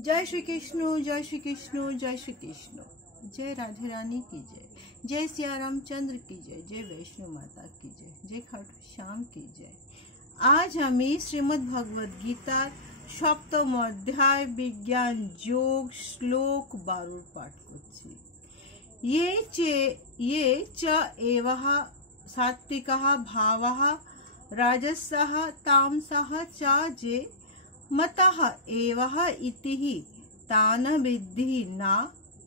जय श्री कृष्ण, जय श्री कृष्ण, जय श्री कृष्ण। जय राधे रानी की जय, जय सिया रामचंद्र की जय, जय वैष्णो माता की जय, जय खाटू श्याम की जय। आज हमें श्रीमद् भगवद गीता सप्तम अध्याय विज्ञान योग श्लोक 12 पाठ करছি। ये च एवः सात्विकः भावः राजसः तामसः च जे मतः एवः इति तान विद्धि न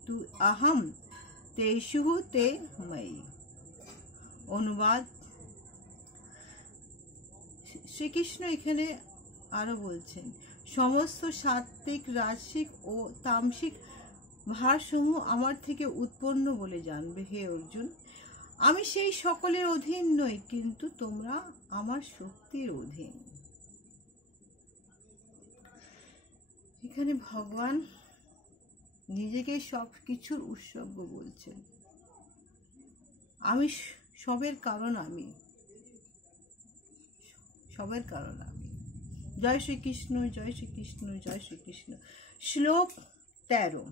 तु अहम तेषु ते मयि। অনুবাদ। শ্রীকৃষ্ণ এখানে আরো বলছেন, সমস্ত সাত্বিক রাজসিক ও তামসিক ভারসমূহ আমার থেকে উৎপন্ন বলে জানবে। হে অর্জুন, আমি সেই সকলের অধীন নই, কিন্তু তোমরা আমার শক্তির অধীন। এখানে ভগবান নিজেকে সব কিছুর উৎসর্গ বলছেন। আমি সবের কারণ, আমি সবের কারণ আমি। জয় শ্রীকৃষ্ণ, জয় শ্রীকৃষ্ণ, জয় শ্রীকৃষ্ণ। শ্লোক 13।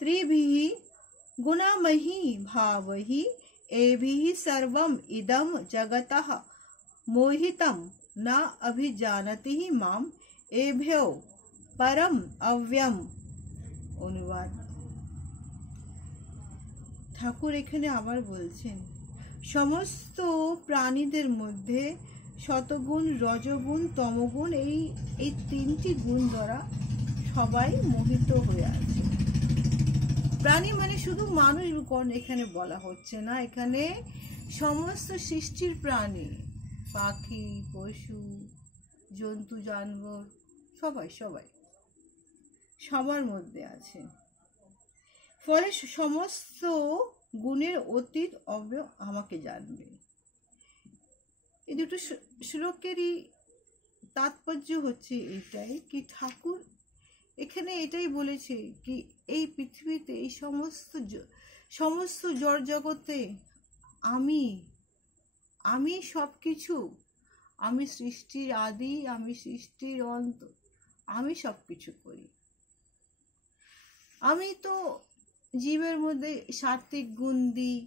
त्रिभिः गुणमयि भावहि एभिः सर्वम् इदं जगतः मोहितं न अभिजानति माम् एभ्यो परम अव्ययम्। অনুবাদ। ঠাকুর এখানে আবার বলছেন, সমস্ত প্রাণীদের মধ্যে সতগুণ, রজগুণ, তমগুণ এই তিনটি গুণ দ্বারা সবাই মোহিত হয়ে আছে। প্রাণী মানে শুধু মানুষগণ এখানে বলা হচ্ছে না, এখানে সমস্ত সৃষ্টির প্রাণী, পাখি, পশু, জন্তু, জানোয়ার, সবাই সবার মধ্যে আছে। ফলে সমস্ত গুণের অতীত অব্যয় আমাকে জানবে। এই দুটো শ্লোকেরই তাৎপর্য হচ্ছে এটাই কি, ঠাকুর এখানে এটাই বলেছে কি, এই পৃথিবীতে এই সমস্ত জড় জগতে আমি সবকিছু, আমি সৃষ্টির আদি, আমি সৃষ্টির অন্ত, আমি সবকিছু করি। আমি তো জীবের মধ্যে সাত্বিক গুণ দিই,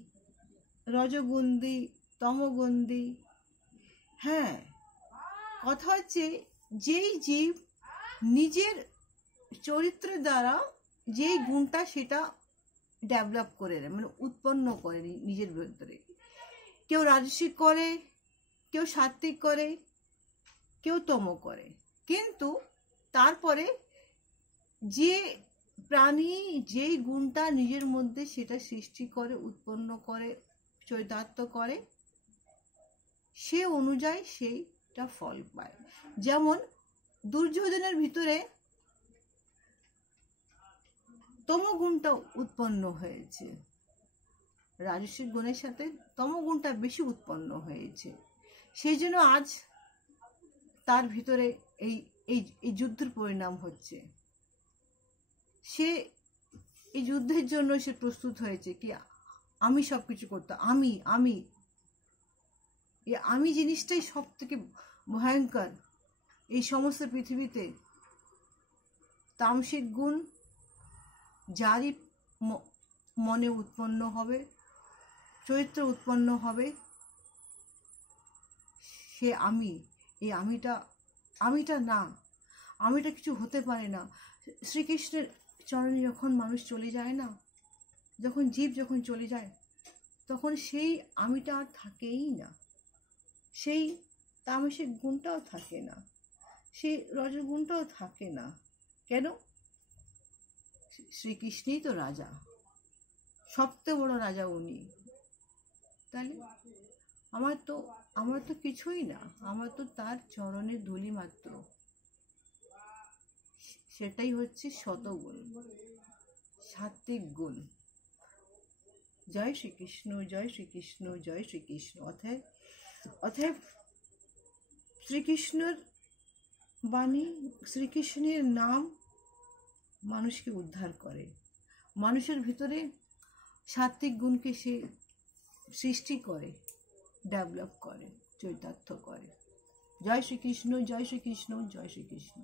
রজগুণ দিই, তমগুণ দিই। হ্যাঁ, কথা হচ্ছে যেই জীব নিজের চরিত্রের দ্বারা যেই গুণটা সেটা ডেভেলপ করে নেয়, মানে উৎপন্ন করে নিজের ভেতরে। কেউ রাজসিক করে, কেউ সাত্বিক করে, কেউ তম করে, কিন্তু তারপরে যে প্রাণী যেই গুণটা নিজের মধ্যে সেটা সৃষ্টি করে, উৎপন্ন করে, চৈতাত্য করে, সে অনুযায়ী সেইটা ফল পায়। যেমন দুর্যোধনের ভিতরে তমগুণটা উৎপন্ন হয়েছে, রাজসিক গুণের সাথে তমগুণটা বেশি উৎপন্ন হয়েছে, সেই জন্য আজ তার ভিতরে এই যুদ্ধের পরিণাম হচ্ছে। সে এই যুদ্ধের জন্য সে প্রস্তুত হয়েছে কি, আমি সবকিছু করতাম, আমি জিনিসটাই সব থেকে ভয়ঙ্কর। এই সমস্ত পৃথিবীতে তামসিক গুণ যারই মনে উৎপন্ন হবে, চরিত্র উৎপন্ন হবে, সে এই আমিটা না, আমিটা কিছু হতে পারে না। শ্রীকৃষ্ণের চরণে যখন মানুষ চলে যায় না, যখন জীব চলে যায়, তখন সেই আমিটা আর থাকেই না, সেই তামসিক গুণটাও থাকে না, সেই রজগুণটাও থাকে না। কেন? শ্রীকৃষ্ণই তো রাজা, সবচেয়ে বড় রাজা উনি। তাহলে আমার তো কিছুই না, আমার তো তার চরণের ধুলি মাত্র। সেটাই হচ্ছে শতগুণ, সাত্বিক গুণ। জয় শ্রীকৃষ্ণ, জয় শ্রীকৃষ্ণ, জয় শ্রীকৃষ্ণ। অতএব শ্রীকৃষ্ণের বাণী, শ্রীকৃষ্ণের নাম মানুষকে উদ্ধার করে, মানুষের ভিতরে সাত্বিক গুণকে সে সৃষ্টি করে, ডেভেলপ করে, চৈতার্থ করে। জয় শ্রীকৃষ্ণ, জয় শ্রীকৃষ্ণ, জয় শ্রীকৃষ্ণ।